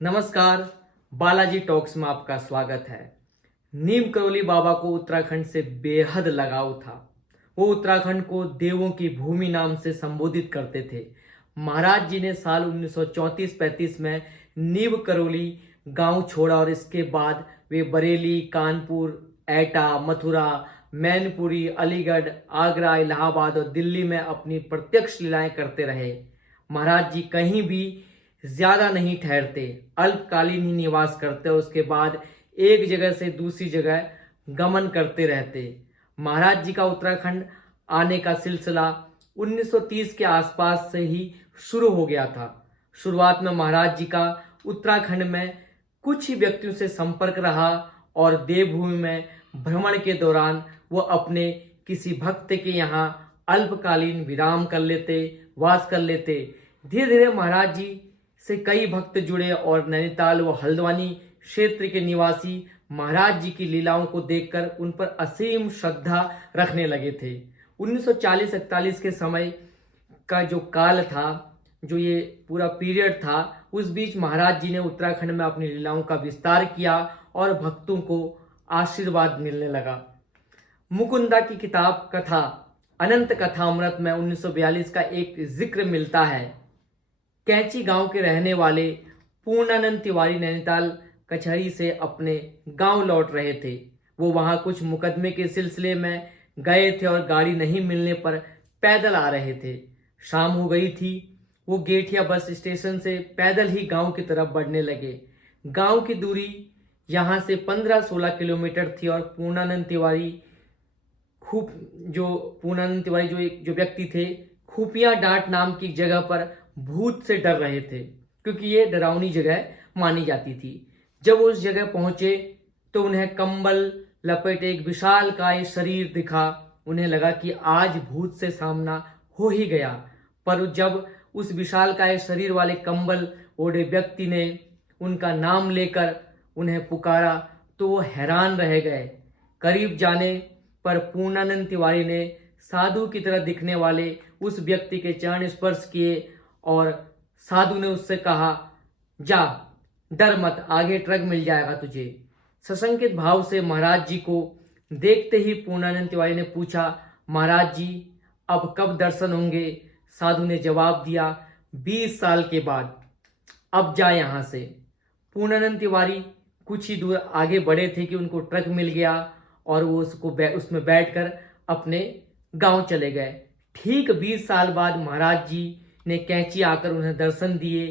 नमस्कार, बालाजी टॉक्स में आपका स्वागत है। नीम करोली बाबा को उत्तराखंड से बेहद लगाव था। वो उत्तराखंड को देवों की भूमि नाम से संबोधित करते थे। महाराज जी ने साल 1934-35 में नीम करोली गांव छोड़ा और इसके बाद वे बरेली, कानपुर, एटा, मथुरा, मैनपुरी, अलीगढ़, आगरा, इलाहाबाद और दिल्ली में अपनी प्रत्यक्ष लीलाएं करते रहे। महाराज जी कहीं भी ज्यादा नहीं ठहरते, अल्पकालीन ही निवास करते, उसके बाद एक जगह से दूसरी जगह गमन करते रहते। महाराज जी का उत्तराखंड आने का सिलसिला 1930 के आसपास से ही शुरू हो गया था। शुरुआत में महाराज जी का उत्तराखंड में कुछ ही व्यक्तियों से संपर्क रहा और देवभूमि में भ्रमण के दौरान वो अपने किसी भक्त के यहाँ अल्पकालीन विराम कर लेते, वास कर लेते। धीरे धीरे महाराज जी से कई भक्त जुड़े और नैनीताल व हल्द्वानी क्षेत्र के निवासी महाराज जी की लीलाओं को देखकर उन पर असीम श्रद्धा रखने लगे थे। 1940-41 के समय का जो काल था, जो ये पूरा पीरियड था, उस बीच महाराज जी ने उत्तराखंड में अपनी लीलाओं का विस्तार किया और भक्तों को आशीर्वाद मिलने लगा। मुकुंदा की किताब कथा अनंत कथामृत में 1942 का एक जिक्र मिलता है। कैंची गांव के रहने वाले पूर्णानंद तिवारी नैनीताल कचहरी से अपने गांव लौट रहे थे। वो वहां कुछ मुकदमे के सिलसिले में गए थे और गाड़ी नहीं मिलने पर पैदल आ रहे थे। शाम हो गई थी। वो गेठिया बस स्टेशन से पैदल ही गांव की तरफ बढ़ने लगे। गांव की दूरी यहां से 15-16 किलोमीटर थी और पूर्णानंद तिवारी जो व्यक्ति थे, खुफिया डांट नाम की जगह पर भूत से डर रहे थे, क्योंकि ये डरावनी जगह मानी जाती थी। जब उस जगह पहुंचे तो उन्हें कंबल लपेटे एक विशालकाय शरीर दिखा। उन्हें लगा कि आज भूत से सामना हो ही गया। पर जब उस विशालकाय शरीर वाले कंबल ओढ़े व्यक्ति ने उनका नाम लेकर उन्हें पुकारा तो वो हैरान रह गए। करीब जाने पर पूर्णानंद तिवारी ने साधु की तरह दिखने वाले उस व्यक्ति के चरण स्पर्श किए और साधु ने उससे कहा, जा, डर मत, आगे ट्रक मिल जाएगा तुझे। सशंकित भाव से महाराज जी को देखते ही पूर्णानंद तिवारी ने पूछा, महाराज जी अब कब दर्शन होंगे? साधु ने जवाब दिया, 20 साल के बाद, अब जा यहां से। पूर्णानंद तिवारी कुछ ही दूर आगे बढ़े थे कि उनको ट्रक मिल गया और वो उसमें बैठकर अपने गांव चले गए। ठीक 20 साल बाद महाराज जी ने कैंची आकर उन्हें दर्शन दिए।